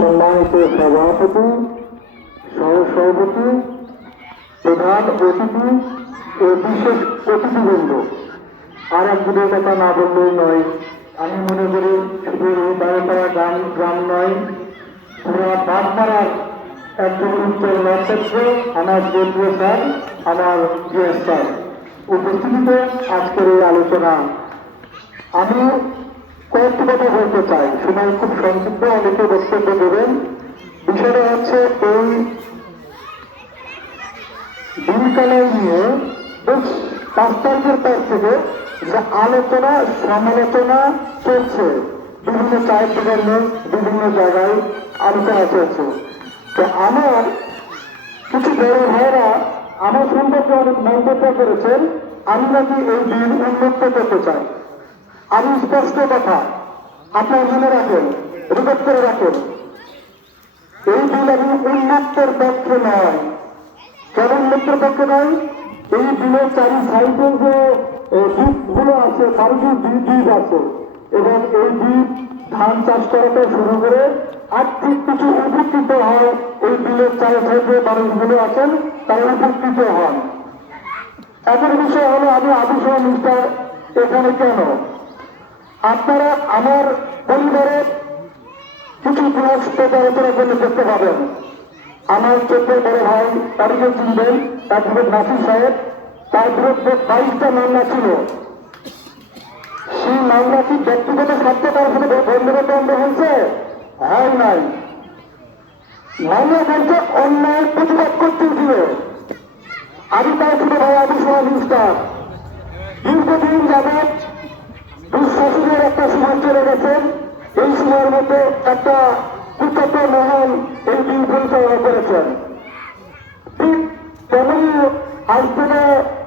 সম্মানিত সভাপতি, সহসভাপতি, প্রধান অতিথি ও বিশেষ অতিথিবৃন্দ, আর একজনের কথা না বললেই নয়। আমি মনে করি শুধু এই বারোপাড়া গ্রাম নয়, পুরা বাগমারার একজন উজ্জ্বল নক্ষত্র আমার কেন্দ্রীয় স্যার, আমার জিএস স্যার উপস্থিতিতে আজকের এই আলোচনা। আমি কয়েকটি কথা বলতে চাই, সময় খুব সংক্ষিপ্ত, অনেকে বক্তব্য দেবেন। বিষয়টা হচ্ছে এই দিনকালের নিয়ে বেশ 5 তারিখের পর থেকে যে আলোচনা সমালোচনা চলছে, বিভিন্ন চায়ের দোকানে বিভিন্ন জায়গায় আলোচনা চলছে। তো আমার কিছু বড় ভাইরা আমার সম্পর্কে অনেক মন্তব্য করেছেন, আমি নাকি এই দিন উন্মুক্ত করতে চাই। আমি স্পষ্ট কথা আপনার মনে রাখেন, রেকর্ড করে রাখেন, এই বিল আমি উন্মুক্তের পক্ষে নয়। কেন উন্মুক্তের পক্ষে নয়? এই বিলের চারি সাইডে যে দ্বীপগুলো আছে, চারিদিক দ্বীপ আছে, এবং এই দ্বীপ ধান চাষ করাতে শুরু করে আর্থিক কিছু উপকৃত হয়। এই বিলের চারি সাইডে মানুষগুলো আছেন, তারা উপকৃত হন। একের বিষয় হলো আমি আদিসহ নিষ্ঠা এখানে কেন? আপনারা আমার পরিবারের কিছু ইতিহাস আলোচনা করলে দেখতে পাবেন। আমার ছোট্ট বড় ভাই তারিখে চিনবেন, অ্যাডভোকেট নাসির সাহেব, তার বিরুদ্ধে 22টা মামলা ছিল। সেই মামলা কি ব্যক্তিগত স্বার্থে তার সাথে বন্ধুত্ব হয়েছে? হয় নাই। মামলা বলছে অন্যায় প্রতিবাদ করতে ছিল। আমি তার ছোট ভাই আদিসহ নিষ্ঠা দীর্ঘদিন যাবৎ দুঃশাসনের একটা সময় চলে গেছেন। এই সময়ের মধ্যে একটা কুচক্র মহল এই দিন পরিচালনা করেছেন। ঠিক তেমনি আজ থেকে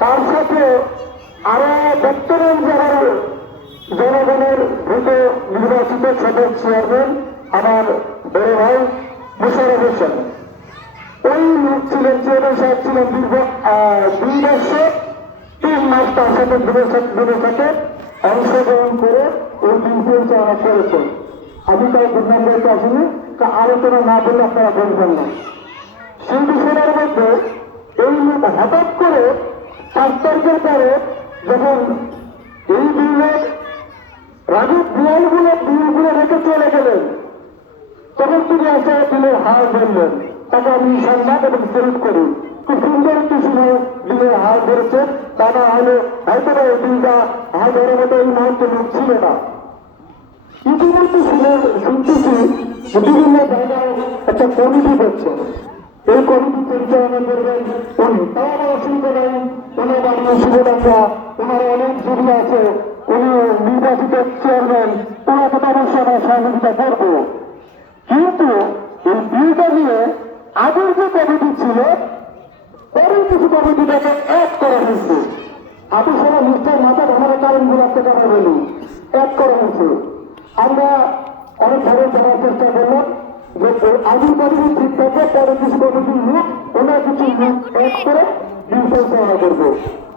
তার সাথে আরো বর্তমান যারা জনগণের ভোটে নির্বাচিত সদস্য চেয়ারম্যান আমার বড় ভাই মোশাররফ হোসেন, ওই লোক ছিলেন, চেয়ারম্যান সাহেব ছিলেন দীর্ঘ 2 বছর 3 মাস তার সাথে দূরে থেকে অংশগ্রহণ করে এই দিন পরিচালনা করেছেন। আমি তাই বুঝলাম বলতে আসিনি, তা আলোচনা না বললে আপনারা বলবেন না। সেই বিষয়ের মধ্যে এই লোক হঠাৎ করে 5 তারিখের পরে যখন এই বিলের রাজু বিলগুলো রেখে চলে গেলেন, তখন তিনি এসে বিলের হার ধরলেন। তাকে আমি সম্মান এবং সেলুট করি। খুব সুন্দর একটি সময় বিলের হার ধরেছেন। তা না হলে হয়তো এই বিলটা হার ধরার মতো এই মুহূর্তে লোক ছিল না। ইতিমধ্যে শুনতেছি বিভিন্ন জায়গায় একটা কমিটি করছে। এই কমিটি পরিচালনা করবেন উনি, তাও আমার অসুবিধা নেই। ওনার বাড়ি শুভডাঙ্গা, ওনার অনেক জমি আছে, উনি নির্বাচিত চেয়ারম্যান, ওনাকে তো অবশ্যই আমরা সহযোগিতা করবো। কিন্তু এই বিলটা নিয়ে আগের যে কমিটি ছিল, পরের কিছু কমিটিটাকে এক করা হয়েছে। আপনি সবাই নিশ্চয় মাথা ভাঙার কারণগুলো আপনাকে আমরা বলি, এক করা হয়েছে। আমরা অনেকভাবে জানার চেষ্টা করলাম যে আগের কমিটি ঠিক থাকে, পরে কিছু কমিটির লোক ওনার কিছু লোক এক করে বিল পরিচালনা করবো।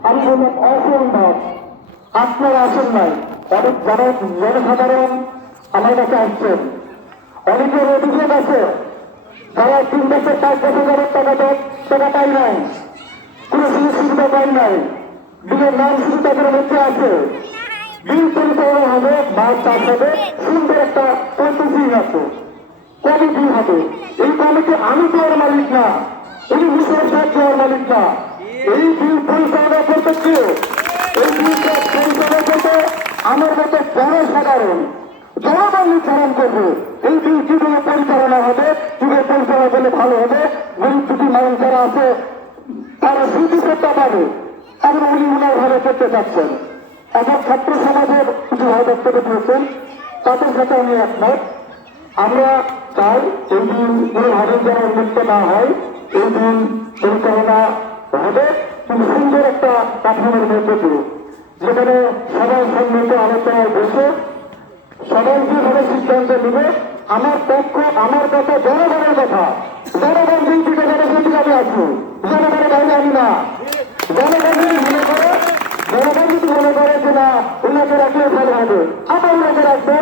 আমি বললাম অসম্ভব, আপনারা আসেন নাই। অনেক জনসাধারণ আমার কাছে আসছেন, অনেকের অভিযোগ আছে যারা 3 বছর 5 বছর যাদের টাকা পাই নাই, কোন সুযোগ সুবিধা পাই নাই, বিলের নাম শুধু তাদের মধ্যে আছে। বিল পরিচালনা হবে, মাছ চাষ হবে, সুন্দর একটা পদ্ধতি আছে, কমিটি হবে। এই কমিটি আমি দেওয়ার মালিক না, উনি মুসলিম সাহেব দেওয়ার মালিক না। এই বিল পরিচালনা করতে কেউ, এই বিলকে পরিচালনা করতে আমার মতো জনসাধারণ জনগণ নির্ধারণ করবে এই বিল কিভাবে পরিচালনা হবে, কিভাবে পরিচালনা করলে ভালো হবে। গরিব দুটি মানুষ যারা আছে তারা সুবিধা পাবে, তাদের উনি উনার ভাবে করতে চাচ্ছেন। এখন ছাত্র সমাজের কিছু ভাই বক্তব্য দিয়েছেন, তাদের সাথে আমি একমত। আমরা চাই এই দিন কোনোভাবে যেন উন্মুক্ত না হয়, এই দিন পরিচালনা হবে কিন্তু সুন্দর একটা কাঠামোর মধ্যে দিয়ে, যেখানে সবাই সম্মিলিত আলোচনায় বসে সবাই যেভাবে সিদ্ধান্ত নেবে। আমার পক্ষ, আমার কথা জনগণের কথা, জনগণ দিন থেকে জনগণ আমি আছি, জনগণের বাইরে আমি না। জনগণ যদি মনে করে, জনগণ যদি মনে করে যে না উন্নতি রাখলে ভালো হবে, আমার উন্নতি রাখবে।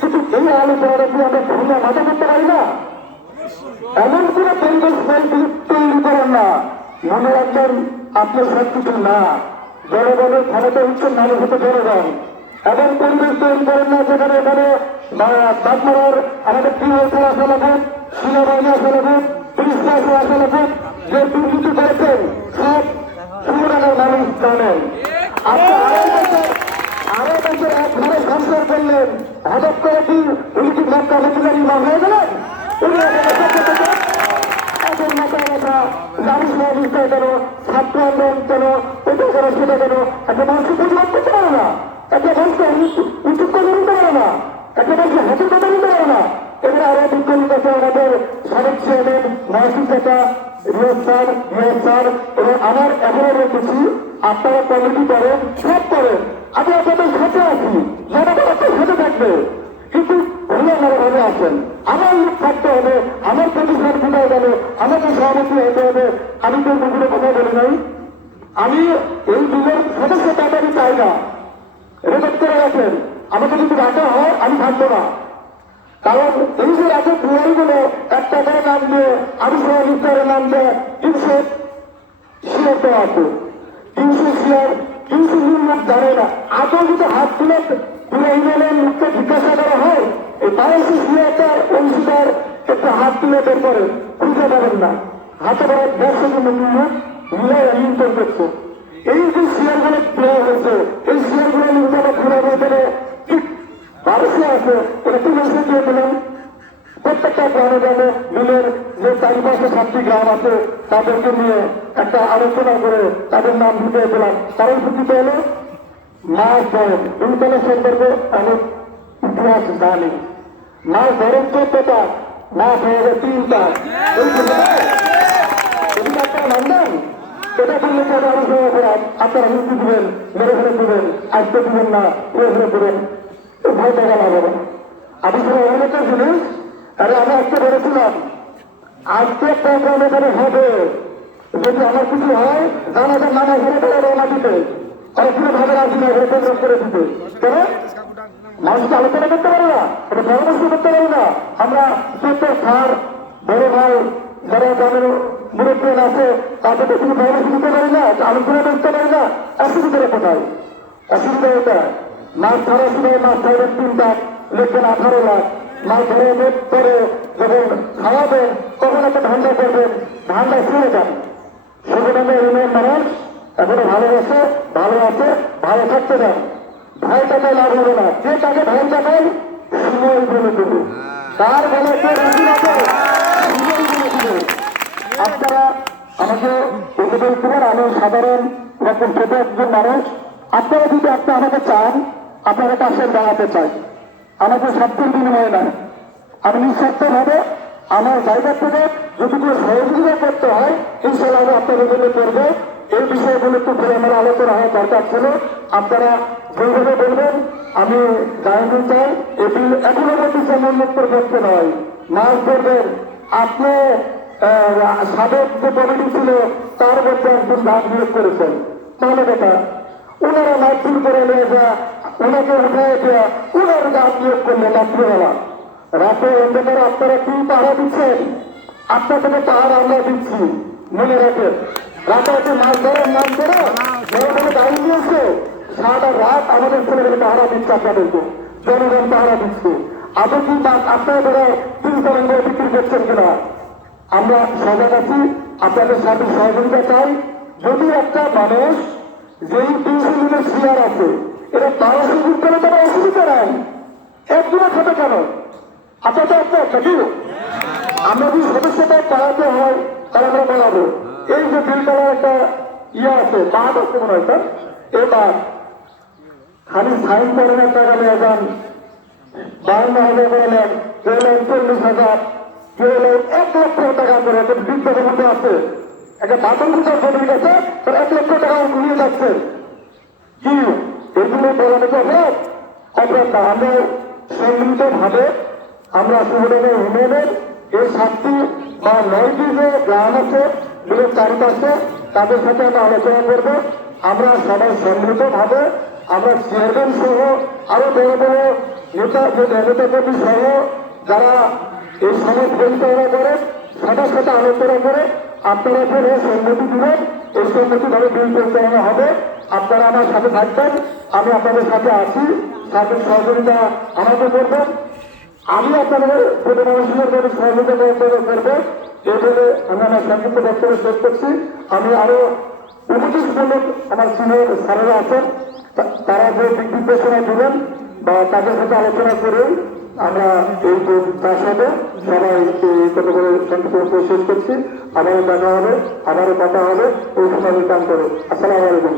কিন্তু এই আলোচনাটা কি আমরা ভূমিকা মাথা করতে পারি না? এমন কোনো পরিবেশ তৈরি করেন না মনে রাখবেন আপনার সবকিছু না। জনগণের ক্ষমতা হচ্ছে মানুষ হতে জনগণ। এমন পরিবেশ তৈরি করেন না যেখানে এখানে বাগমারার আমাদের প্রিয় আসা লাগবে, সেনাবাহিনী আসা লাগবে, পুলিশ আসা লাগবে, যে দুর্নীতি করেছেন সব সুরানের মানুষ জানেন। আপনি আরো দেশের এক ঘরে সংসার করলেন, হঠাৎ করে কি উনি কি মক্কা মদিনার ইমাম হয়ে গেলেন? উনি এখন মাথা মাথা নারী সমাবেশটা কেন, ছাত্র আন্দোলন কেন, এটা কেন সেটা কেন, একটা মানুষকে প্রতিবাদ করতে পারে না, একটা মানুষকে উচিত করে নিতে পারে না, একটা মানুষকে হাতের কথা নিতে পারে না। এবার আরো বিজ্ঞানী কাছে আমাদের সাবেক চেয়ারম্যান মহাসিন কাকা রিয়াজ স্যার এবং আমার এখনো রেখেছি আপনারা কমিটি করেন, সব করেন, আমি আপনাদের সাথে আছি, জনগণ আপনার সাথে থাকবে, কিন্তু ভুলে আমার ভাবে আছেন। আমার লোক থাকতে হবে, আমার প্রতিষ্ঠান কোথায় যাবে, আমাকে সভাপতি হতে হবে। আমি তো মুখে কথা বলি নাই, আমি এই দলের সদস্যতা আমি চাই না, রেকর্ড করে রাখেন। আমাকে যদি রাখা হয় আমি থাকবো না, কারণ এই যে রাজ্যের দুয়ারিগুলো একটা করে নাম দিয়ে আমি সভাপতির নাম দিয়ে 300 শেয়ার দেওয়া আছে, 300 শেয়ার 300 লোক জানে না। আদৌ যদি হাত তুলে ইউনিয়নের মুখকে জিজ্ঞাসা করা হয় এই 1200 শেয়ারটার অংশীদার একটা হাত তুলে বের করে খুঁজে পাবেন না। হাতে বড় 100 জন লোক মিলে নিয়ন্ত্রণ করছে। এই যে শেয়ারগুলো দেওয়া হয়েছে এই শেয়ারগুলো নির্মাণে খোলা হয়ে ঠিক 1200 আছে, এটা 300 দিয়ে দিলেন। প্রত্যেকটা গ্রামে গ্রামে মিলের যে 4-5 7টি গ্রাম আছে তাদেরকে নিয়ে একটা আলোচনা করে তাদের নাম ঢুকিয়ে দিলাম। কারণ কি হলো মাছ ধরেন দুইতলা সম্পর্কে আমি ইতিহাস জানি। মাছ ধরেন 14টা, মাছ হয়ে গেছে 3টা। আপনারা মানবেন? এটা করলে তো আলোচনা করা আপনারা নীতি দিবেন, মেরে ফেলে দিবেন, আজকে দিবেন না, এ ফেলে দিবেন, ভয় দেখা লাগবে না। আমি শুধু অনেকটা জিনিস আরে আমি আজকে বলেছিলাম আজকে প্রোগ্রাম এখানে হবে, যদি আমার কিছু হয় জানা যায় নানা ঘরে করে রওনা দিতে আর কোনো ভাবে আসি না ঘরে প্রোগ্রাম করে দিতে। কেন মানুষকে আলোচনা করতে পারে না, এটা পরামর্শ করতে পারে না। আমরা ছোট সার বড় ভাই যারা গ্রামের মুরব্বী আছে তাদের কোনো পরামর্শ দিতে পারি না, আলোচনা করতে পারি না। অসুবিধা কোথায়? অসুবিধা এটা মাছ ধরার সময় মাছ ধরবেন 3টা, লিখবেন 18 লাখ। মাছ ধরে পরে যখন খাওয়াবেন তখন একটা ধান্দা করবেন, ধান্দা শুনে যান। সেখানে ইউনিয়ন মানুষ এখনো ভালোবাসে, ভালো আছে, ভালো থাকতে যান। ভাই টাকায় লাভ হবে না, যে টাকা ভাই টাকায় সময় বলে দেবে, তার বেলা কে রাজি আছে সময় বলে দেবে। আপনারা আমাকে উপদেশ দেবেন, আমি সাধারণ এরকম ছোট একজন মানুষ। আপনারা যদি আপনি আমাকে চান আপনারা পাশে দাঁড়াতে চাই, আমাকে স্বার্থের বিনিময়ে নয়, আমি নিঃস্বার্থ ভাবে আমার জায়গা থেকে যতটুকু সহযোগিতা করতে হয় ইনশাআল্লাহ আমি আপনাদের জন্য করবো। এই বিষয়গুলো একটু ঘুরে আমার আলোচনা হওয়ার দরকার ছিল। আপনারা যেভাবে বলবেন আমি জানাতে চাই এটি এখনো বলতেছে উন্মুক্তর করতে নয়, মাছ ধরবেন। আপনি সাবেক যে কমিটি ছিল তার মধ্যে একজন দাম নিয়োগ করেছেন, তাহলে কথা ওনারা মাইকিং করে নিয়ে যা ওনাকে উঠায় দেওয়া ওনার দাম নিয়োগ করলেন রাত্রিবেলা। রাতে অন্ধকারে আপনারা কি পাহারা দিচ্ছেন? আপনাদের পাহাড় আমরা দিচ্ছি, মনে রাখেন। রাতে একটু মাছ ধরার নাম করে জনগণে দাঁড়ি দিয়েছে, সারা রাত আমাদের ছেলেদের পাহারা দিচ্ছে, আপনাদেরকে জনগণ পাহারা দিচ্ছে। আপনি কি আপনারা ধরে 3 তরঙ্গ বিক্রি করছেন কিনা? আমরা সজাগ আছি, আপনাদের সাথে সহযোগিতা চাই। যদি একটা মানুষ যেই 300 জনের শেয়ার আছে এটা 1200 গুণ করে তারা অসুবিধা নাই, একজনের সাথে কেন? আপনাদের একটা কি আমরা যদি সদস্যতা বাড়াতে হয় তাহলে আমরা বাড়াবো। এই যে বিলতলার একটা আছে বাঁধ আছে মনে হয় স্যার, এই বাঁধ খালি সাইন করেন টাকা নিয়ে যান, 52,000 করে নেন, কেউ নেন 40,000, কেউ নেন 1 লক্ষ টাকা করে। একটা বিদ্যুতের মধ্যে আছে একটা বাতন জমি গেছে, তার 1 লক্ষ টাকা নিয়ে যাচ্ছেন কি এগুলো বলানো তো অপরাধ? অপরাধ না। আমরা সম্মিলিত ভাবে আমরা সুবর্ণের ইউনিয়নের এই 7টি বা 9টি যে গ্রাম আছে বিলের চারিপাশে তাদের সাথে আমরা আলোচনা করব। আমরা সবাই সম্মিলিত ভাবে আমরা চেয়ারম্যান সহ আরো বড় বড় নেতা যে নেতাকর্মী সহ যারা এই সমাজ পরিচালনা করেন সবার সাথে আলোচনা করে আপনারা ফেলে সম্মতি দিবেন, এই সম্মতিভাবে বিল পরিচালনা হবে। আপনারা আমার সাথে থাকবেন, আমি আপনাদের সাথে আছি, সাথে সহযোগিতা আমাকে করবেন। আমি আপনাদের প্রতি মানুষের সহযোগিতা করবো, এই বলে আমি আমার সংক্ষিপ্ত বক্তব্য শেষ করছি। আমি আরো উপদেশমূলক আমার সিনিয়র স্যারেরা আছেন, তারা যে দিক নির্দেশনা দিবেন বা তাদের সাথে আলোচনা করে আমরা এই যে তার সাথে সবাই কত করে সংক্ষিপ্ত শেষ করছি। আবারও দেখা হবে, আবারও কথা হবে, এই সময় কাম করে। আসসালামু আলাইকুম।